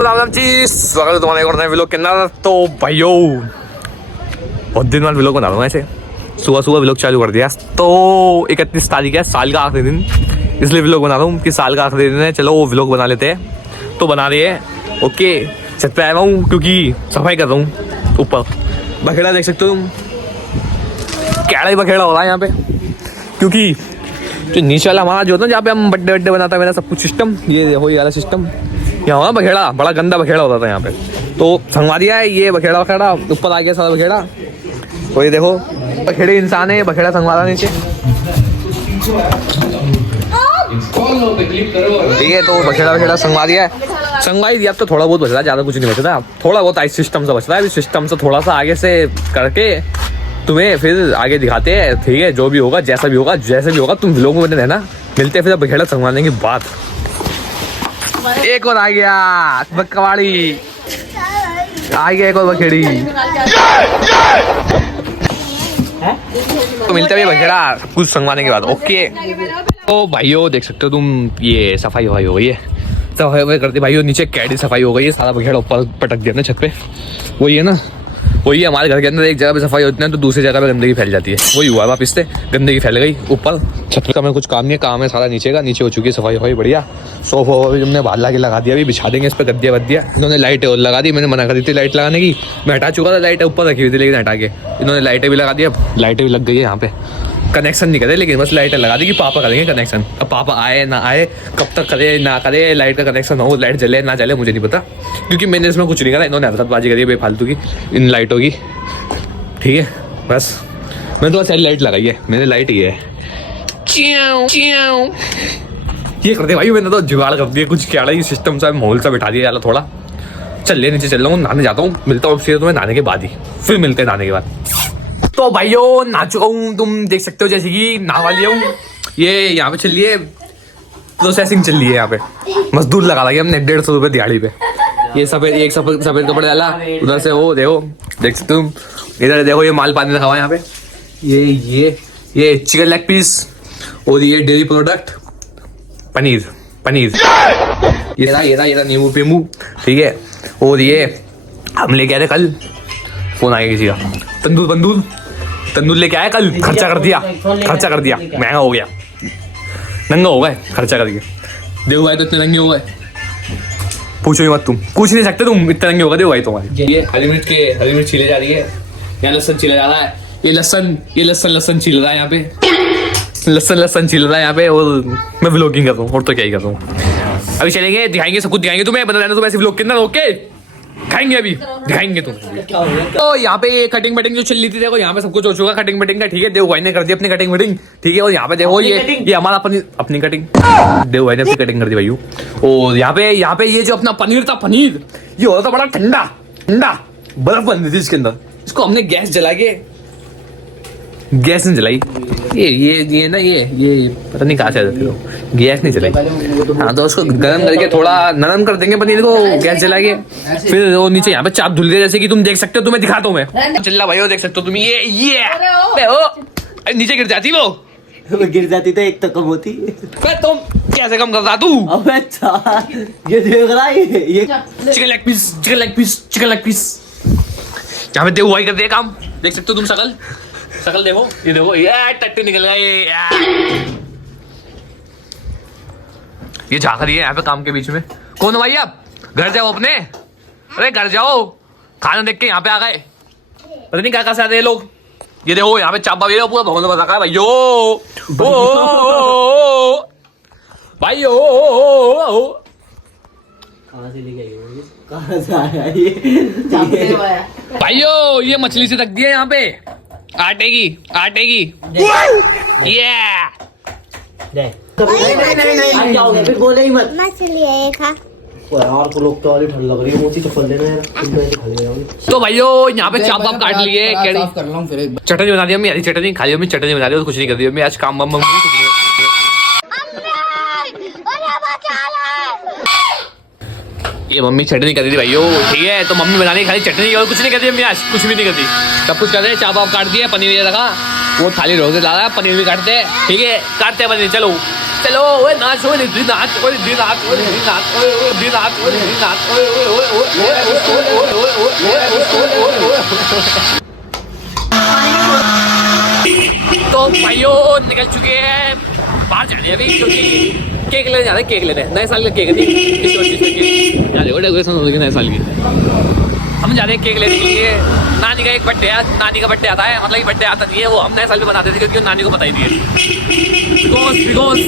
स्वागत है तुम्हारे एक और नए व्लॉग के अंदर। तो भाइयों बहुत दिन बाद व्लॉग बना रहा हूँ ऐसे, सुबह सुबह व्लॉग चालू कर दिया। तो 31 तारीख है, साल का आखिरी दिन, इसलिए व्लॉग बना रहा हूँ कि साल का आखिरी दिन है, चलो वो व्लॉग बना लेते हैं। तो बना रही है ओके, छत पे आया हूँ क्योंकि सफाई कर रहा हूँ। ऊपर बखेड़ा देख सकते हो तुम, कैड़ा ही बखेड़ा हो रहा है यहाँ पे, क्योंकि जो नीचे वाला हमारा जो होता है जहाँ पे हम बड्डे वड्डे बनाता है मेरा सब कुछ सिस्टम, ये देखो ये वाला सिस्टम, यहाँ ना बखेड़ा बड़ा गंदा बखेड़ा होता था यहाँ पे, तो संगवा दिया है ये बखेड़ा वखेड़ा, ऊपर आ गया सारा बखेड़ा। तो ये देखो बखेड़े इंसान है, ये बखेड़ा संगवा नीचे, ठीक है। तो बखेड़ा वखेड़ा संगवा दिया है, संगवाई दिया। अब तो थोड़ा बहुत बच रहा है, ज़्यादा कुछ नहीं बच रहा, थोड़ा बहुत आइस सिस्टम से बच रहा है। सिस्टम से थोड़ा सा आगे से करके तुम्हें फिर आगे दिखाते हैं, ठीक है। जो भी होगा जैसा भी होगा जैसे भी होगा तुम लोगों में रहना, मिलते हैं फिर बखेड़ा संगवाने की बात। एक और आ गया कवाड़ी, आ गया एक और बखेड़ी, तो मिलते हैं बखेड़ा कुछ संगवाने के बाद, ओके। तो भाइयों देख सकते हो तुम, ये सफाई वफाई हो गई है, सफाई वफाई करते भाइयों, नीचे कैडी सफाई हो गई है, सारा बखेड़ा ऊपर पटक दिया ना छत पे। वही है ना, वही हमारे घर के अंदर एक जगह पे सफाई होती है तो दूसरी जगह पे गंदगी फैल जाती है, वही हुआ वापस से गंदगी फैल गई ऊपर। छत का मैं कुछ काम नहीं है, काम है सारा नीचे का, नीचे हो चुकी है सफाई वफाई बढ़िया। सोफा भी हमने बाहर ला के लगा दिया, अभी बिछा देंगे इस पर गद्दिया वद्दिया। इन्होंने लाइटें और लगा दी, मैंने मना कर दी थी लाइट लगाने की, मैं हटा चुका था, लाइटें ऊपर रखी हुई थी लेकिन हटा के इन्होंने लाइटें भी लगा दी। अब लाइटें भी लग गई है यहाँ पे, कनेक्शन नहीं करे लेकिन बस लाइटें लगा दी कि पापा करेंगे कनेक्शन। अब पापा आए ना आए, कब तक करे ना करे लाइट का कनेक्शन हो, लाइट जले ना जले मुझे नहीं पता, क्योंकि मैंने इसमें कुछ नहीं करा, इन्होंने हरकतबाजी करी है बेफालतू की इन लाइटों की, ठीक है। बस मैंने तो सारी लाइट लगाई है, मैंने लाइट ही है ये करते भाई, मैंने तो जुगाड़ कर दिया कुछ क्या ही सिस्टम सा माहौल सा बैठा दिया यार। थोड़ा चल ले नीचे चल रहा हूँ, नहाने जाता हूँ, मिलता हूँ फिर तुम्हें नहाने के बाद ही, फिर मिलते हैं नहाने के बाद। तो भाइयों नहा चुका हूँ, तुम देख सकते हो जैसे कि नहा वाली हूँ। ये यहाँ पे चल रही है प्रोसेसिंग, चल रही है यहाँ पे, मजदूर लगा लगे हमने 150 रुपये दिहाड़ी पे। ये सफेद एक सफेद कपड़े डाला, उधर से वो देखो देख सकते हो, इधर देखो ये माल पानी रखा हुआ है यहाँ पे, ये चिकन लेग पीस, और ये डेयरी प्रोडक्ट पनीर ये नींबू पीमू, ठीक है। और ये हम लेके आए थे कल, फोन आ गया किसी का, तंदूर लेके आया कल, खर्चा कर दिया महंगा हो गया, नंगा हो गए खर्चा करके, देखो भाई तो इतने नंगे हो गए, पूछो ही मत, तुम पूछ नहीं सकते, तुम इतने नंगे हो गए देखो भाई तुम्हारे। ये हरी मिर्च छीले जा रही है, यहाँ लहसन छीला जा रहा है, ये लहसन छील रहा है यहाँ पे, लहसन छील रहा है यहाँ पे, और मैं व्लॉगिंग कर रहा हूँ और तो क्या ही कर रहा हूँ। अभी चलेंगे दिखाएंगे, सब कुछ दिखाएंगे तुम्हें, बता देना तुम ऐसे व्लॉग के अंदर, ओके खाएंगे अभी दिखाएंगे तुम। तो यहाँ पे कटिंग वटिंग जो चल रही थी देखो, यहाँ पे सब कुछ हो चुका कटिंग वटिंग का, ठीक है। देव भाई ने कर दी अपनी कटिंग वटिंग, ठीक है। और यहाँ पे देखो ये हमारा अपनी कटिंग, देव भाई ने अपनी कटिंग कर दी भाई। और यहाँ पे ये जो अपना पनीर था, पनीर ये हो रहा था बड़ा ठंडा बर्फ बन रही थी इसके अंदर, इसको हमने गैस नहीं जलाई, ये ना ये पता नहीं कहाँ से आते थे, गैस नहीं जलाई। हाँ तो उसको गर्म करके थोड़ा नरम कर देंगे पनीर को, गैस जला के, फिर वो नीचे यहाँ पे चाप धुल गए, जैसे कि तुम देख सकते हो, तुम्हें दिखाता हूँ मैं, चिल्ला भाई देख सकते हो तुम, ये नीचे गिर जाती वो गिर जाती तो एक तो कम होती, तुम कैसे कम करता तू? ये देख रहा है ये चिकन लेग पीस यहाँ पे देव भाई करते हैं काम, देख सकते हो तुम शकल देखो, ये देखो ये टट्टू निकल गया, ये झांक रही है यहाँ पे काम के बीच में। कौन हो भाई आप? घर जाओ अपने, अरे घर जाओ, खाना देख के यहाँ पे आ गए, पता नहीं कहाँ से आते हैं लोग। ये देखो यहाँ पे चापा भी पूरा भवन बता रखा है भाई, कहाँ से लेके आई, कहाँ से आया ये भाइयों, ये मछली से रख दिया यहाँ पे, आटे की नहीं फिर बोले ही मत, मछली है खा यार को लोग तो ठंड लग रही है, मोची चप्पल लेना यार। तो भाइयों यहाँ पे चाप काट लिए, चटनी बना दी मम्मी, हरी चटनी खाली मम्मी, चटनी बना दी और कुछ नहीं कर दी मम्मी आज, काम बम कुछ नहीं। ये मम्मी चटनी कर दी थी भाइयों, ठीक है। तो मम्मी बनाने खाली चटनी और कुछ नहीं करती मम्मी आज, कुछ भी नहीं करती, सब कुछ कर रहे, चाप काट दिया, पनीर ये रखा, वो थाली रोज ला रहा है, पनीर भी काटते हैं, ठीक है, काटते हैं पनीर, चलो चलो ओए नाच ओए रिद्धि नाच ओए रिद्धि नाच ओए रिद्धि नाच ओए रिद्धि नाच ओए रिद्धि नाच ओए ओए ओए ओए तो भाइयों निकल चुके हैं बाहर जाने अभी क्योंकि केक लेने जा रहे हैं केक लेने नए साल का केक नहीं डेकोरेशन होगी नए साल की हम जा रहे हैं केक लेने के लिए नानी का एक बर्थडे है नानी का बर्थडे आता है मतलब बर्थडे आता नहीं है वो हम नए साल में बनाते थे क्योंकि नानी को बताई दिए बिकॉज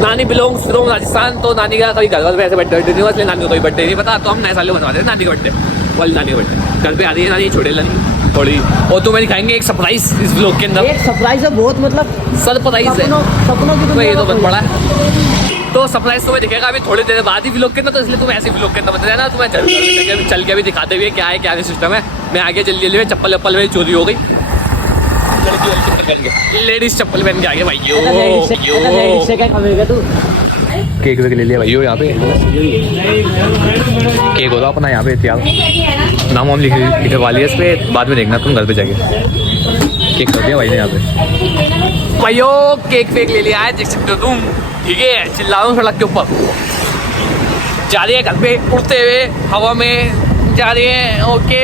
नानी बिलोंग्स फ्रॉम राजस्थान तो नानी का कभी घर वैसे बर्थडे नहीं हुआ इसलिए नानी को कोई बर्थडे नहीं पता तो हम नए साल में बनवाते थे नानी का बर्थडे वाली नानी का बर्थडे घर पे आ रही है नानी छोटे नानी थोड़ी और तुम्हें दिखाएंगे एक सरप्राइज इस ब्लॉग के अंदर एक सरप्राइज है बहुत मतलब सरप्राइज है सपनों की ये तो बन पड़ा है तो सरप्राइज तुम्हें दिखेगा अभी थोड़ी देर बाद ही व्लॉग के अंदर तो इसलिए तुम ऐसे व्लॉग के अंदर बता देना तुम्हें चल के अभी दिखाते हुए क्या है क्या सिस्टम है मैं आगे जल्दी जल्दी में चप्पल वप्पल मेरी चोरी हो गई लेडीज चप्पल पहन के आगे भाइयों केक वेक ले लिया भाइयों यहाँ पे केक होगा अपना यहाँ पे तैयार नाम वाम लिखवा लिया इस पे बाद में देखना तुम घर पे जाके केक कर दिया भाई ने यहाँ पे भाइयों केक वेक ले लिया है देख सकते हो तुम ठीक है चिल्ला रहा हूँ सड़क के ऊपर जा रही है घर पे उड़ते हुए हवा में जा रही है ओके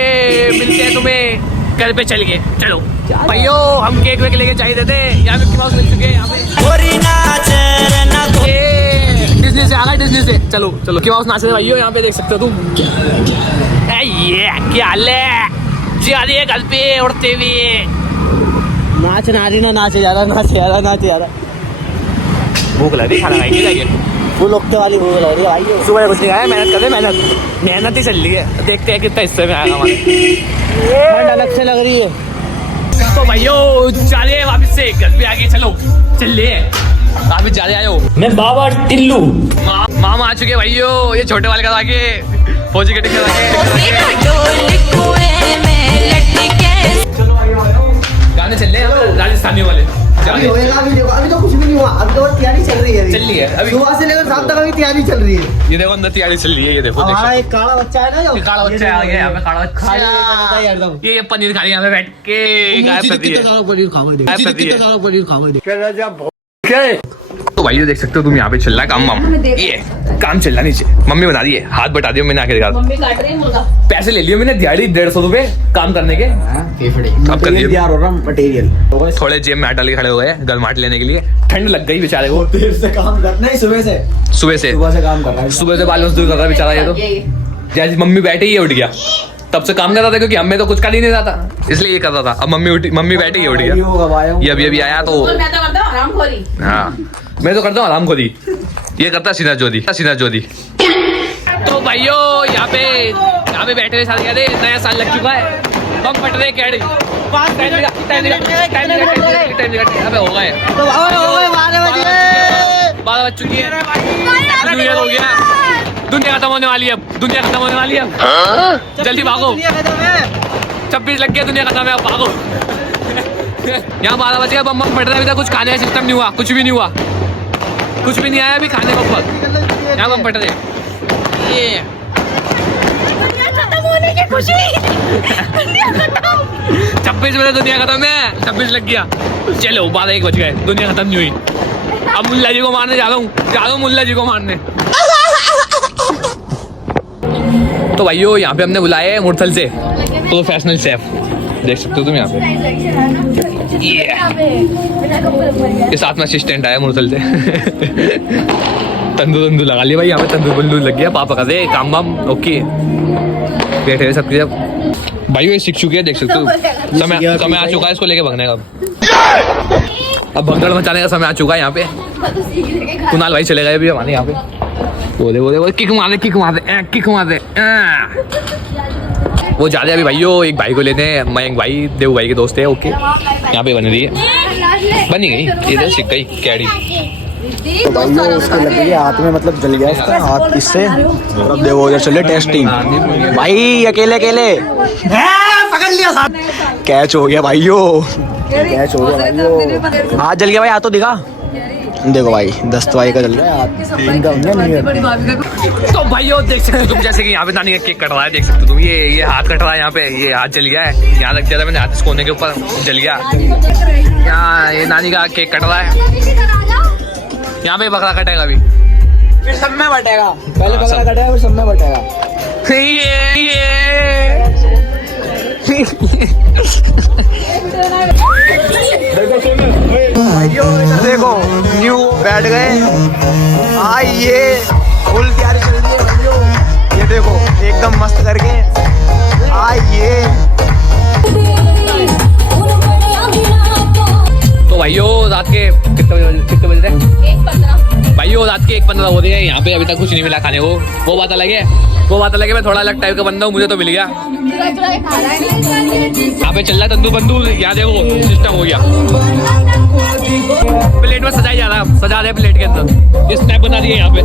मिलते हैं तुम्हें घर पे चल के चलो भाइयों हम केक वेक लेके चाहिए थे यहाँ पे क्लास मिल चुके हैं यहाँ पे डिज्नी से आ गए डिज्नी से चलो चलो क्यों नाच रहे भाइयों यहाँ पे देख सकते हो तुम ये क्या हाल है जा रही है घर पे उड़ते हुए नाच नारी ना नाचे जा रहा भूख लग रही खाना खाएंगे जाके फुल उगते वाली भूख लग रही है भाई सुबह कुछ नहीं खाया मेहनत कर रहे मेहनत ही चल रही है देखते हैं कितना हिस्से में आएगा हमारे ठंड अलग से लग रही है तो भाइयों चलिए वापस से घर पे आके चलो चलिए वापस जा रहे आयो मैं बाबा टिल्लू मामा आ चुके भाइयों ये छोटे वाले का आगे फौजी कटिंग करा के गाने चल रहे हैं राजस्थानी वाले अभी होएगा अभी देखो अभी तो कुछ भी नहीं हुआ अभी तो तैयारी चल रही है चल रही है अभी सुबह से लेकर शाम तक अभी तैयारी चल रही है ये देखो अंदर तैयारी चल रही है ये देखो हमारा एक काला बच्चा है ना जो काला बच्चा आ गया यहाँ पे काला बच्चा एकदम ये पनीर खा रही है यहाँ पे बैठ के गाय पति है पनीर खावा दे पनीर खावा दे तो भाई देख सकते हो तुम यहाँ पे चल रहा है काम ये काम चल रहा नीचे मम्मी बना रही है हाथ बटा दिया मैंने आके दिखा पैसे ले लिए मैंने दिहाड़ी 150 रुपए काम करने के अब कर दिए मटेरियल थोड़े जेब में डाल के खड़े हो गए गलमाट लेने के लिए ठंड लग गई बेचारे को देर से काम करना ही सुबह से काम कर रहा है सुबह से बाल मजदूर कर रहा है बेचारा ये तो जैसे मम्मी बैठे ही उठ गया तब से काम कर रहा था क्योंकि हमें तो कुछ कर ही नहीं रहा था इसलिए ये कर रहा था अब मम्मी बैठे ही उठ गया ये अभी आया तो हाँ मैं तो करता हूँ आराम खोदी ये करता सीना जोधी तो भाइयों यहाँ पे बैठे हुए साल कह रहे नया साल लग चुका है हम पट रहे कह रहे अबे हो गए 12 बज चुकी है न्यू ईयर हो गया दुनिया खत्म होने वाली है अब जल्दी भागो 26 लग गया दुनिया खत्म है अब भागो यहाँ 12 बजे अब हम पट रहे अभी तक कुछ खाने का सिस्टम नहीं हुआ कुछ भी नहीं आया अभी खाने को ऊपर यहाँ हम पट रहे ये 26 बजे दुनिया खत्म है 26 लग गया चलो 12-1 बज गए दुनिया खत्म नहीं हुई अब मुल्ला जी को मारने जा रहा हूँ मुल्ला जी को मारने तो भाइयों यहाँ पे हमने बुलाए मुरथल से प्रोफेशनल शेफ देख सकते हो तुम यहाँ पे ये साथ में असिस्टेंट आया मुरथल से तंदूर लगा लिया भाई यहाँ पे तंदूर लग गया पापा का दे काम वाम ओके बैठे हुए सबके सब भाई ये सीख चुके हैं देख सकते हो समय आ चुका है इसको लेके भागने का अब भगदड़ मचाने का समय आ चुका है यहाँ पे कुणाल भाई चले गए अभी हमारे यहाँ पे बोले किक मार दे वो जा रहे अभी भाइयों एक भाई को लेते हैं मयंक भाई देव भाई के दोस्त है ओके यहाँ पे बन रही है बनी गई इधर सीख गई कैडी तो भाइयों उसको लग गया हाथ में मतलब जल गया उसका हाथ इससे अब देखो उधर चले टेस्टिंग भाई अकेले पकड़ लिया साथ कैच हो गया भाइयों हाथ जल गया भाई हाथ तो दिखा देखो भाई दस्त भाई का जल गया हाथ तो भाइयों देख सकते हो तुम जैसे कि यहाँ पे नानी का केक कट रहा है देख सकते हो तुम ये हाथ कट रहा है यहाँ पे ये हाथ जल गया है यहाँ रख दिया था मैंने हाथ इस कोने के ऊपर जल गया यहाँ ये नानी का केक कट रहा है यहाँ पे बकरा कटेगा अभी, फिर सब में बटेगा, पहले बकरा कटेगा फिर सब में बटेगा। देखो न्यू बैठ गए, आइए फुल तैयारी चल रही है भाइयों, ये देखो एकदम मस्त करके आइए। तो भाइयों रात के कितने बज रहे हैं? भाइयों रात के 1:15 हो रही है, यहाँ पे अभी तक कुछ नहीं मिला खाने को। वो बात अलग है, वो बात अलग है, मैं थोड़ा अलग टाइप का बंदा हूँ, मुझे तो मिल गया। यहाँ पे चल रहा है तंदूर बंदूर, यहाँ देखो सिस्टम हो गया, प्लेट में सजाई जा रहा है, सजा रहे प्लेट के अंदर, स्नैप बना दिए यहाँ पे।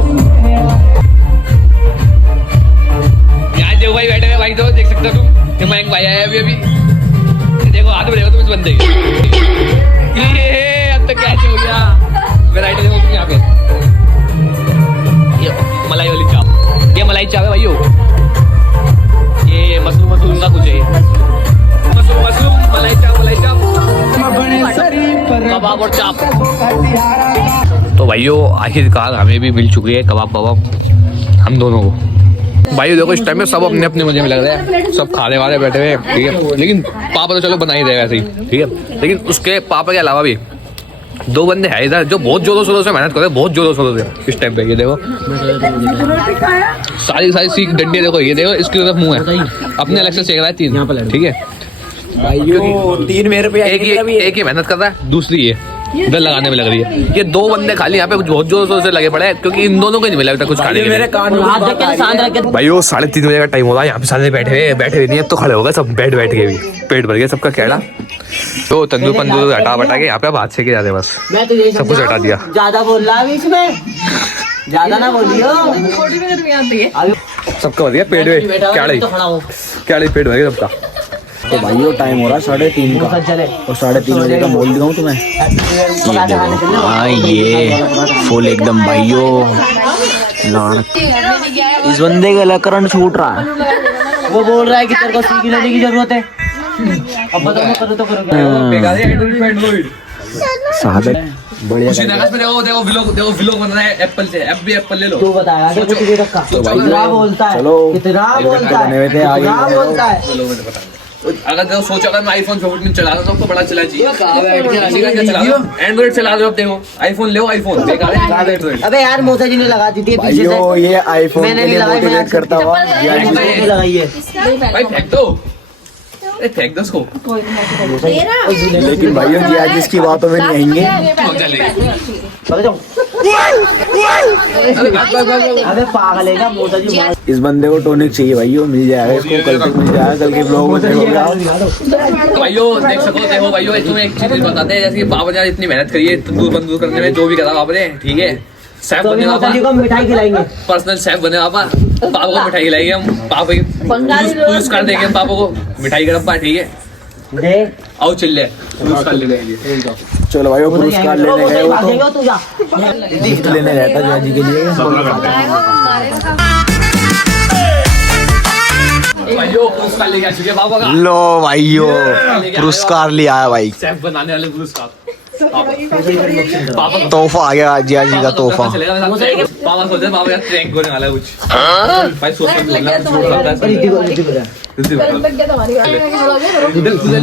यहाँ देखो भाई बैठे हुए भाई, तो देख सकते हो तुम, मयंक भाई आया अभी देखो हाथ में देखो तुम इस बंदे ये अब तो क्या हो गया। वैरायटी देखो तुम यहाँ पे, ये मलाई वाली चाप, ये मलाई चाप है भाइयों, ये मशरूम का कुछ है, मशरूम मलाई चाप कबाब और चाप। तो भाइयों आखिरकार हमें भी मिल चुकी है कबाब हम दोनों को। भाई देखो इस टाइम में सब अपने अपने मजे में लग रहे हैं, सब खाने वाले बैठे हुए हैं, ठीक है। लेकिन पापा तो चलो बना ही देगा ऐसे ही, ठीक है। लेकिन उसके पापा के अलावा भी 2 बंदे हैं इधर जो बहुत जोरों शोरों से मेहनत कर रहे हैं, बहुत जोरों शोरों से इस टाइम पे। ये देखो सारी सीख डंडी देखो, ये देखो इसकी तरफ मुंह है, अपने अलग से सेक रहा है 3, ठीक है भाइयों 3 मेरे पे एक ही मेहनत कर रहा है, दूसरी ये इधर लगाने में लग रही है। ये 2 बंदे खाली यहाँ पे बहुत जोर से लगे पड़े हैं, क्योंकि इन दोनों को नहीं मिला अभी तक कुछ खाने के लिए। भाइयों 3:30 बजे का टाइम हो रहा है, यहाँ पे सारे बैठे नहीं, अब तो खड़े हो गए सब, बैठ के भी पेट भर गया सबका कहना। तो तंदूर हटा बटा के यहाँ पे हाथ से के जाते बस, सब कुछ हटा दिया। ज्यादा बोल रहा है इसमें, ज्यादा ना बोलियो। सबका भर गया पेट में, क्या पेट भर गया सबका। तो भाइयों टाइम हो रहा है 3:30 का, और 3:30 बजे का बोल दिखाऊं तुम्हें, ये फुल एकदम भाइयों इस बंदे का अलग करंट छूट रहा है। वो बोल रहा है कि तेरे को सीख लेने की जरूरत है, अब बताओ करो तो करो। बढ़िया देखो व्लॉग बन रहा है एप्पल से, एप्पल ले लो। तू बताया कि कुछ भी रखा, कितना बोलता है, कितना बोलता है। अगर देखो सोचा अगर मैं आईफोन 14 चला रहा तो बड़ा चला चाहिए, एंड्रॉइड चला रहे हो। अब देखो आईफोन ले, आईफोन बेकार है एंड्रॉइड। अबे यार मोसा जी ने लगा दी थी पीछे भाइयों, से, ये आईफोन मैंने के लिए लगाई, मोटिवेट करता हुआ लगाई है भाई, फेंक दो, फेंक दो उसको। लेकिन भाइयों जी आज इसकी बातों में नहीं आएंगे। अबे पागल है क्या मोसा जी। इस बंदे को टॉनिक चाहिए भाइयों, मिल जाएगा इसको, कल तक मिल जाएगा, कल के ब्लॉग में देखोगे। तो भाइयों देख सको, देखो भाइयों तुम्हें एक चीज बताते हैं, जैसे बाबा ने इतनी मेहनत करी है तंदूर बंदूर करने में, जो भी करा बाबा ने, ठीक है। शेफ बने पापा, मिठाई खिलाएंगे, पर्सनल शेफ बने पापा को मिठाई खिलाएंगे हम, पापा की पुरस्कार देंगे पापा को मिठाई का डब्बा, ठीक है। आओ चल पुरस्कार लेने के लिए, चलो भाई पुरस्कार लेने गए, वो तो गिफ्ट लेने रहता है जी के लिए। भाइयों पुरस्कार लेके आ चुके हैं पापा का। लो भाइयों पुरस्कार ले आया भाई, शेफ बनाने वाले पुरस्कार, तोहफा आ गया जिया जी का तोहफा। पापा सोचे पापा यार प्रैंक होने वाला है कुछ, भाई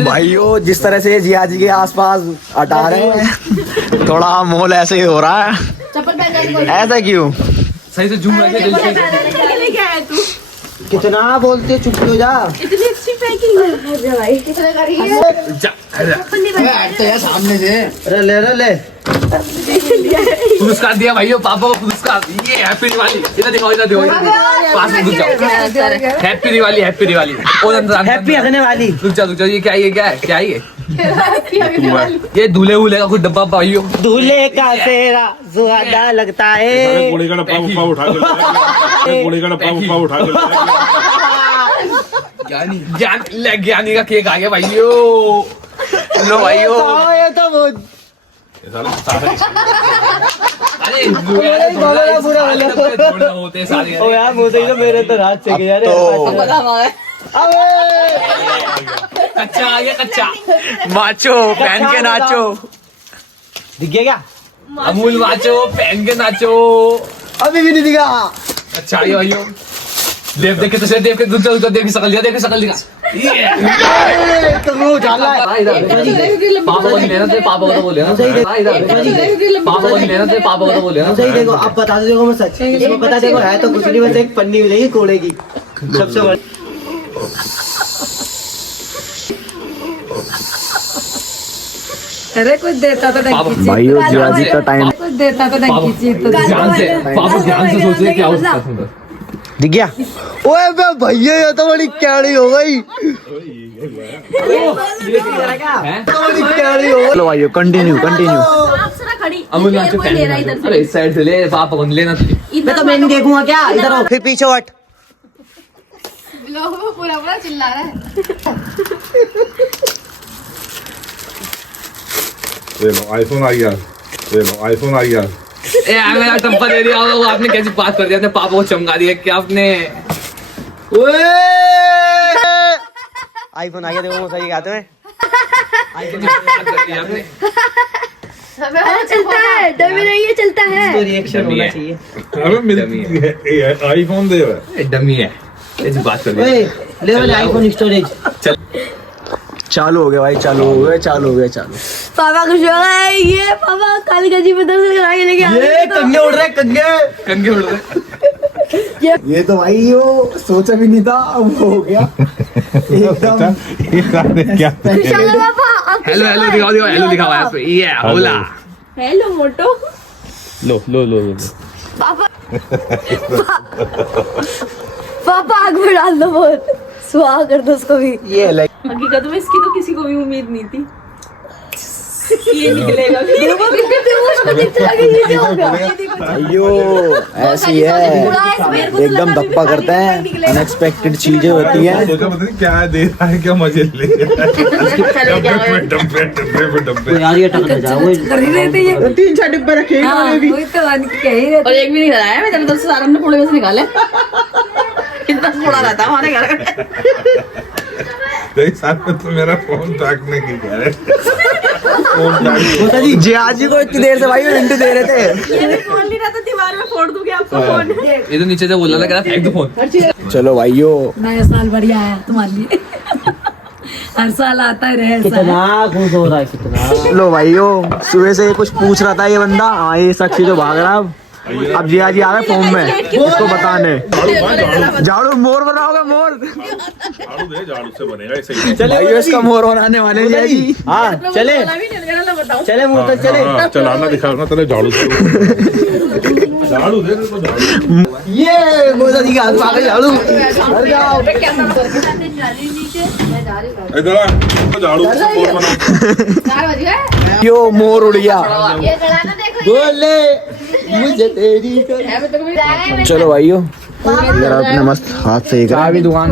भाइयों जिस तरह से जिया जी के आसपास हटा रहे हैं, थोड़ा माहौल ऐसे ही हो रहा है। ऐसा क्यों? सही से जूम रखे कितना बोलते, चुप हो जा। इतनी अच्छी पैकिंग है भाई, कितने करी है सामने से ले पुरस्कार दिया भाइयों पापा को पुरस्कार। ये हैप्पी दिवाली, इधर दिखाओ, इधर देखो, पास में रुक जाओ। हैप्पी दिवाली, हैप्पी दिवाली, और अंदर हैप्पी हगने वाली। रुक जाओ, ये क्या है ये दूल्हे वूल्हे का कुछ डब्बा भाइयों, दूल्हे का सेहरा सुहाना लगता है। गोली का डब्बा उठा के गोली का डब्बा उठा के ज्ञानी का केक आ गया भाइयों। लो भाइयों, ये तो बहुत होते सारे ओ यार मोदी तो मेरे तो रात से गया रे। कच्चा आ गया, कच्चा नाचो पहन के नाचो। दिख गया क्या? अमूल नाचो, पहन के नाचो। अभी भी नहीं दिखा। अच्छा आइयो आइयो। देव देख के तो देव के दूध देव की शकल दिखा, देव की शकल दिखा। तो जाला है। पापा को नहीं लेना तो पापा को तो बोले ना। पापा को नहीं लेना तो पापा को तो बोले ना। सही देखो, अब बता दो, देखो मैं सच, इसको पता देखो है तो कुछ नहीं, बस एक पन्नी मिलेगी कोड़े की सबसे बड़ी। अरे कुछ देता तो भाइयों जियाजी का टाइम कुछ देता तो ध्यान से पापा ध्यान से सोच रहे क्या हो सकता है। दिख गया। ओए बे भैया ये तो बड़ी कैड़ी हो गई। चलो भाइयों कंटिन्यू कंटिन्यू। अमूल नाचो, पहन के नाचो। अरे इस साइड से ले, पापा को नहीं लेना। मैं तो मैं नहीं देखूंगा क्या, इधर आओ। फिर पीछे हट। पूरा पूरा चिल्ला रहा है। ले लो आईफोन आ गया, ले लो आईफोन आ गया। ए मेरा टप्पा दे दिया। वो आपने कैसी बात कर दिया, अपने पापा को चमका दिया क्या आपने। आईफोन आ गया, देखो सही कहते हैं। चलता है, डमी नहीं है, चलता है। तो रिएक्शन होना चाहिए। अरे मेरे आईफोन दे रहा है। डमी है, ऐसी बात कर दिया। ओए ले वाले आईफोन स्टोरेज चालू हो गया भाई, चालू हो गया, चालू हो गया, चालू। पापा खुश हो गए। ये पापा काली गजी में दर्शन करा के लेके आ रहे हैं। कंगे उड़ रहे, कंगे कंगे उड़ रहे। ये तो भाई यो सोचा भी नहीं था, अब हो गया एकदम। क्या चलो पापा। हेलो हेलो दिखाओ दिखाओ, हेलो दिखाओ यहाँ पे। ये होला। हेलो मोटो। लो लो लो लो। पापा पापा आग में डाल दो, बहुत सुहा कर दो उसको भी। ये लाइक हकीकत में इसकी तो किसी को भी उम्मीद नहीं थी ये निकलेगा। अयो ऐसी है, एकदम धप्पा करते हैं, अनएक्सपेक्टेड चीजें होती हैं। सोचा पता नहीं क्या दे रहा है, क्या मजे ले डब्बे डब्बे। यार ये टक जा वो कर ही रहे थे ये। 3-4 डिब्बे रखे हैं हाँ, भी। वही तो बात कह ही रहे और एक भी नहीं खिलाया मैं तेरे तरफ से सारा हमने कूड़े में से निकाले इतना कूड़ा रहता है हमारे घर में। देख साथ में तो मेरा फोन ताकने की कह रहे। जी आज ही को इतनी देर से भाई हिंट दे रहे थे। फोन नहीं रहता दीवार में फोड़ दूंगी आपको फोन। ये तो नीचे से बोल रहा था, कह रहा फेंक दो फोन। चलो भाइयों, नया साल बढ़िया आया तुम्हारे लिए। हर साल आता है रहे साल। कितना खुश हो रहा है, कितना। लो भाइयों, सुबह से कुछ पूछ रहा था ये बंदा। हाँ ये साक्षी जो भाग रहा अब जिया जी आ गए फॉर्म में इसको बताने। झाड़ू मोर बनाओगे, मोर झाड़ू दे, झाड़ू से बनेगा ऐसे ही। भाइयों इसका मोर बनाने वाले हैं जिया जी। हाँ चले चले मुंह तक चले। हाँ, चलाना दिखाना तेरे झाड़ू से। झाड़ू दे तो झाड़ू। ये मोदा जी के हाथ में आ गई झाड़ू। घर जाओ। इधर आ, तो झाड़ू से फोन बना। यो मोर उड़ गया। ये चलाना देखो। बोले मुझे तेरी। चलो भाइयों, जरा अपने मस्त हाथ से ही करा भी दुकान।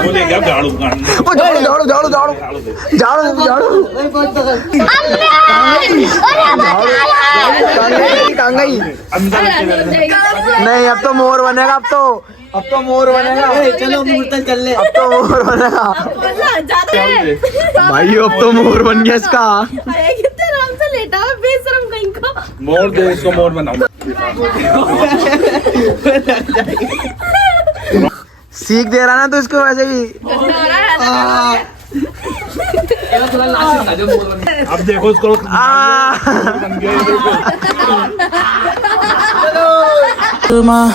वो ले गया झाड़ू कान। ओ झाड़ू झाड़ू झाड़ू झाड़ू झाड़ू झाड़ू कहाँ गई? नहीं अब तो मोर बनेगा, अब तो मोर बनेगा। चलो मुंह तक चल ले। अब तो मोर बनेगा भाइयों, अब तो मोर बन गया इसका। कितने आराम से लेटा है बेशरम कहीं का। मोर दे, इसको मोर बनाओ। सीख दे रहा ना तो इसको वैसे ही। अब देखो इसको बन गया।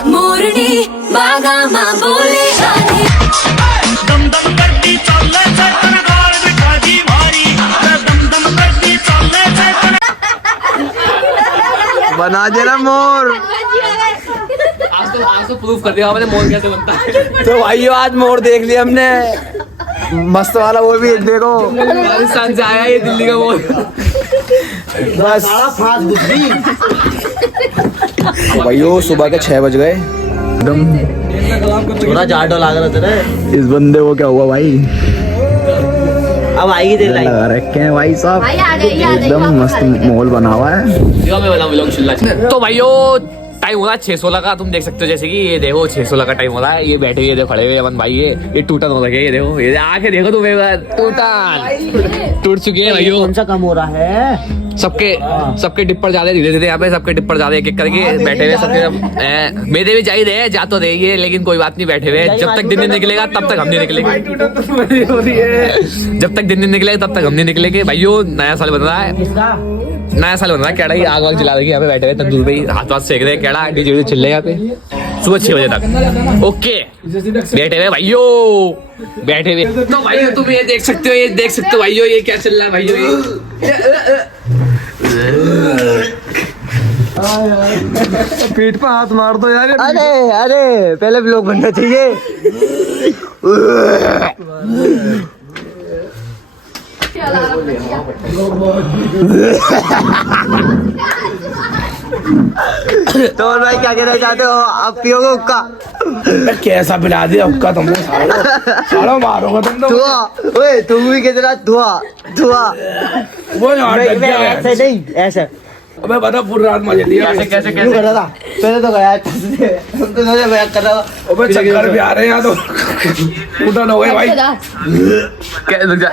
मोरनी बागा माँ बोले गाने दम दम करती चले चटन गाल बिठा दी भारी दम दम करती चले चटन बना देना मोर। आज तो प्रूफ कर दिया मैंने मोर कैसे बनता है। तो भाइयों आज मोर देख लिया हमने, मस्त वाला वो भी देखो। राजस्थान से आया ये दिल्ली का मोर। बस फास्ट बुद्धि। भाइयों सुबह के 6 बज गए एकदम। थोड़ा जाडो लग रहा था ना। इस बंदे को क्या हुआ भाई? अब आएगी देर लाइट। लगा रखे हैं भाई साहब, भाई आ जाइए, आ जाइए एकदम वापस मस्त आ जाइए। माहौल बना हुआ है। मैं बना व्लॉग चल रहा है। तो भाइयों टाइम हो रहा है 6:16 का, तुम देख सकते हो जैसे कि ये देखो 6:16 का टाइम हो रहा है। ये बैठे हुए देखो खड़े हुए अमन भाई, ये टूटन हो लगे, ये देखो ये आके देखो तुम एक बार, टूटन टूट चुकी है भाइयों। कौन सा कम हो रहा है? सबके टिप्पर जा रहे धीरे धीरे, यहाँ पे सबके टिप्पर जा रहे एक एक करके बैठे हुए सबके। मेरे भी जा ही रहे जा तो रही है, लेकिन कोई बात नहीं, बैठे हुए जब तक दिन नहीं निकलेगा तब तक हम नहीं निकलेंगे। जब तक दिन नहीं निकलेगा तब तक हम नहीं निकलेंगे भाइयों। नया साल बन रहा है, नया साल बन रहा है। कैड़ा ही आग वाग जला रही है, यहाँ पे बैठे हुए तंदूर पे ही हाथ वाथ सेक रहे हैं। कैड़ा डीजे चल रहे हैं यहाँ पे सुबह 6 बजे तक। ओके बैठे हुए भाइयों, बैठे हुए। तो भाइयों तुम ये देख सकते हो, ये देख सकते हो भाइयों, ये क्या चल रहा है भाइयों ये। पीठ पे हाथ मार दो यार। अरे अरे पहले ब्लॉग बनना चाहिए। तो और भाई क्या कहना चाहते हो आप? पियोगे हुक्का? कैसा पिला दिया हुक्का तुमने? सालो मारोगे तुम तो। धुआं, ओए तुम भी कितना धुआं धुआं। वो यार ऐसे नहीं, ऐसे। अबे बता पूरी रात मजे लिया। कैसे क्यों कर रहा था? पहले तो गया तुम तो सोचे मैं कर रहा हूँ। अबे चक्कर भी आ रहे हैं यहाँ तो। उठन हो गए भाई। कैसे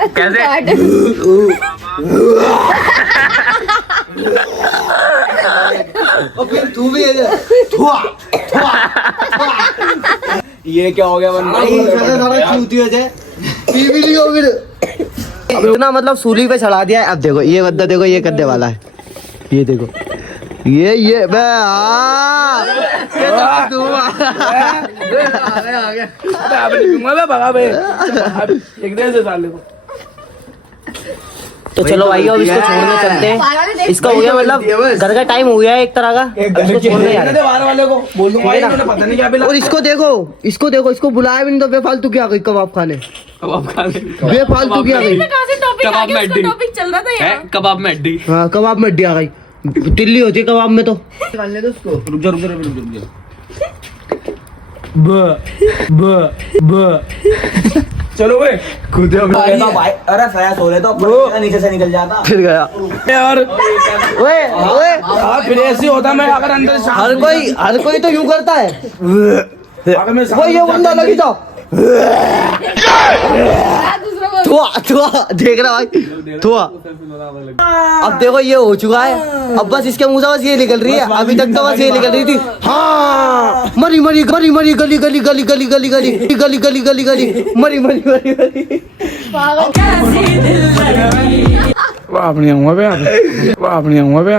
और फिर तू भी धुआं धुआं। ये क्या हो गया बंदा? सारा चूती हो जाए, पी भी नहीं हो फिर। अब इतना मतलब सूली पे चढ़ा दिया है। अब देखो ये गद्दा, देखो ये गद्दे वाला है, ये देखो ये बे तो चलो भाई अब इसको छोड़ने चलते हैं। इसका हो गया मतलब घर का टाइम हो गया है एक तरह का। इसको छोड़ने जा रहे हैं। वाले को बोल दूंगा इन्होंने पता नहीं क्या पिला। और इसको देखो इसको बुलाया भी नहीं तो बेफालतू क्या गई कबाब खाने। बेफालतू क्या गई कबाब में हड्डी चल रहा था यार। कबाब में हड्डी। हाँ कबाब में हड्डी आ गई। तिल्ली होती है कबाब में तो। रुक जा। चलो वे खुद भाई। अरे फैस हो रहे तो नीचे से निकल जाता। फिर गया यार। ओए ओए फिर ऐसे होता मैं अगर अंदर से हर कोई तो यूं करता है। अगर मैं वो ये बंदा लगी तो थुआ देख रहा भाई थुआ। अब देखो ये हो चुका है। अब बस इसके मुंह से बस ये निकल रही है। अभी तक तो बस ये निकल रही थी। हाँ मरी मरी गली गली गली गली गली गली गली गली गली गली गली मरी मरी मरी मरी। वाह अपनी आऊंगा बे यहाँ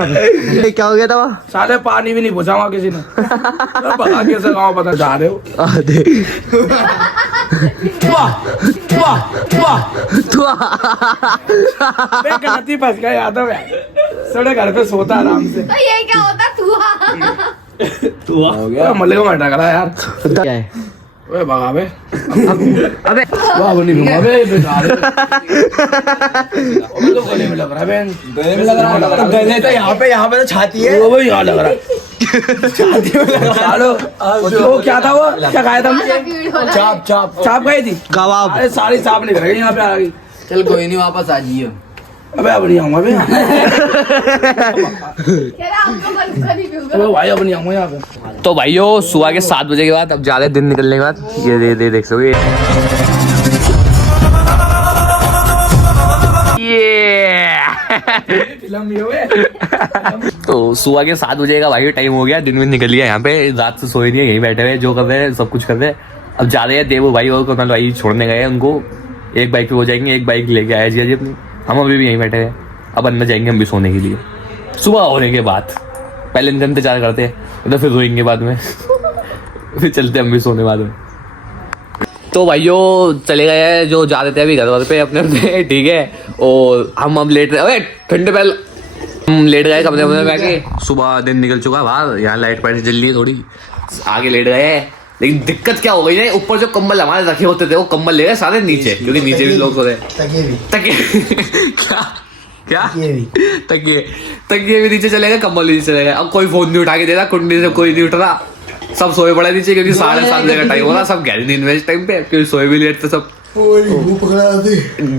पे। क्या हो गया था वहाँ? साले पानी भी नहीं पूछा वहाँ किसी ने। पता कैसे गाँव पता जा रहे हो। गलती फंस गया यादव है। सड़े घर पे सोता आराम से। तो ये क्या होता तू हो गया मल्ले को मटा करा यार। क्या है? ओए भगा बे। अबे वाह बनी भगा बे बेकार है। तो गले में लग रहा है बहन। गले में लग रहा है। गले तो यहाँ पे तो छाती है। वो भाई यहाँ लग रहा है। छाती में लग रहा है। वो क्या था वो? क्या खाया था हमने? चाप खाई थी। कबाब। अरे सारी चाप निकल गई यहाँ पे आ गई। चल कोई नहीं वापस आ जाइए। अबे अब नहीं आऊंगा बे। अबे भाई अब नहीं आऊंगा यहाँ पे। तो भाइयों सुबह के 7 बजे के बाद अब ज्यादा दिन निकलने के बाद ये देख सकोगे तो सुबह के 7 बजे का भाई टाइम हो गया। दिन में निकल गया। यहाँ पे रात से सोए नहीं है, यहीं बैठे हुए जो कर रहे हैं सब कुछ कर रहे हैं। अब जा रहे हैं देवो भाई और कमल भाई छोड़ने गए। उनको एक बाइक पे हो जाएंगे, एक बाइक लेके आया जी अपनी। हम अभी भी यहीं बैठे हैं। अब अंदर जाएंगे हम भी सोने के लिए सुबह होने के बाद। पहले इनका इंतजार करते हैं, मतलब फिर रोएंगे बाद में। फिर चलते हम भी सोने बाद में। तो भाइयों चले गए हैं जो जा रहे थे अभी घर पे अपने अपने, ठीक है। और हम अब लेट रहे, ठंडे पहले हम लेट गए कमरे में बैठे। सुबह दिन निकल चुका है बाहर, यहाँ लाइट पाइट जल रही है थोड़ी, आगे लेट गए हैं। लेकिन दिक्कत क्या हो गई है, ऊपर जो कंबल हमारे रखे होते थे वो कंबल ले गए सारे नीचे, क्योंकि नीचे भी लोग सो रहे। तकिए भी नीचे चले गए, कंबल भी नीचे चले गए। अब कोई फोन नहीं उठा के दे रहा, कुंडी से कोई नहीं उठ रहा, सब सोए पड़े नीचे, क्योंकि 7:30 बजे का टाइम हो रहा। सब गहरी नींद में इस टाइम पे, क्योंकि सोए भी लेट थे सब।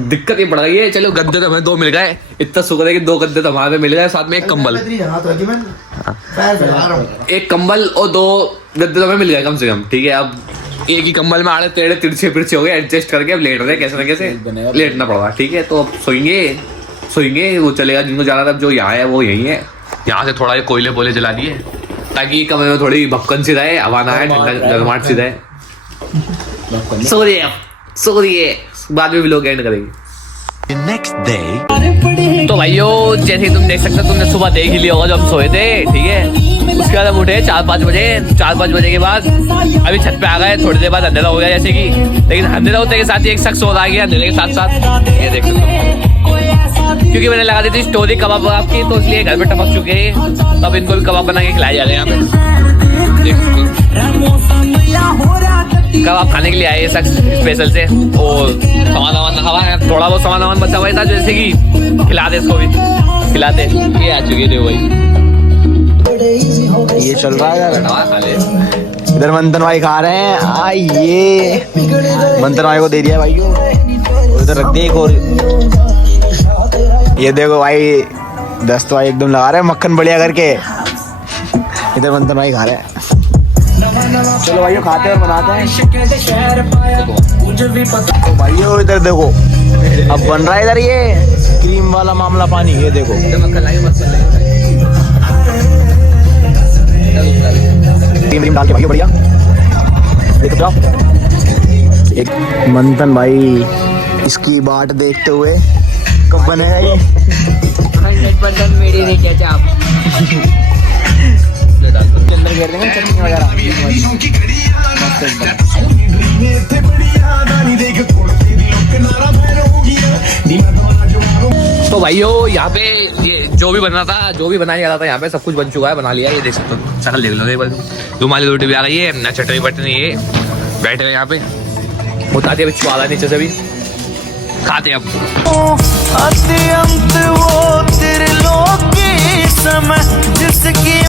दिक्कत ये पड़ गई है। चलो गद्दे तो हमें 2 मिल गए, इतना शुक्र है कि 2 गद्दे तो हमारे मिल गए, साथ में एक कंबल। एक कंबल और 2 गद्दे तो हमें मिल गए कम से कम, ठीक है। अब एक ही कंबल में आड़े टेढ़े तिरछे पिरछे हो गए, एडजस्ट करके अब लेट रहे कैसे ना कैसे लेटना पड़ा, ठीक है। तो अब सोएंगे वो चलेगा जिनको जाना था। अब जो यहाँ है वो यही है, यहाँ से थोड़ा ये कोयले पोले जला दिए ताकि कमरे में थोड़ी भक्कन सी रहे, हवा ना आए, ठंडा गर्माहट सी रहे। सो रही बाद में भी लोग एंड करेंगे। तो भाइयों जैसे ही तुम देख सकते हो, तुमने सुबह देख ही लिया होगा जब हम सोए थे, ठीक है। उसके बाद हम उठे 4-5 बजे। 4-5 बजे के बाद अभी छत पे आ गए। थोड़ी देर बाद अंधेरा हो गया जैसे कि, लेकिन अंधेरा होते के साथ ही एक शख्स और आ गया अंधेरे के साथ साथ, ये देख सकते हो। क्योंकि मैंने लगा दी थी स्टोरी कबाब आपकी, तो इसलिए घर पे टपक चुके हैं। तो अब इनको भी कबाब बना के खिलाए जा रहे हैं यहाँ पे। कबाब खाने के लिए आए ये शख्स स्पेशल से। और सामान हवा है, थोड़ा बहुत सामान बचा हुआ था जैसे कि खिला दे, इसको भी खिलाते। ये आ चुके थे वही, ये चल रहा है इधर। मंथन भाई खा रहे हैं। आइए मंथन भाई को दे दिया भाई, उधर रख दिया। और ये देखो भाई दस्त भाई एकदम लगा रहे हैं मक्खन बढ़िया करके। इधर मंथन भाई खा रहे हैं। चलो भाइयों खाते हैं और बनाते हैं। तो भाइयों इधर देखो अब बन रहा है इधर ये क्रीम वाला मामला पानी। ये देखो क्रीम डाल के भाइयों बढ़िया देखो जाओ। एक मंथन भाई इसकी बाट देखते हुए कब बनेगा ये 100% मेरी नहीं क्या चाप अंदर घेर देंगे चटनी वगैरह। तो भाइयों यहाँ पे ये जो भी बनना था, जो भी बनाया जा रहा था यहाँ पे सब कुछ बन चुका है, बना लिया। ये देख सकते हो, शक्ल देख लो एक बार। रुमाली रोटी भी आ गई है, ना चटनी बटनी। ये बैठे हुए यहाँ पे उतारते अभी चुआ नीचे से भी खाते अब। अत्यंत वो तेरे लोग की समय जिसकी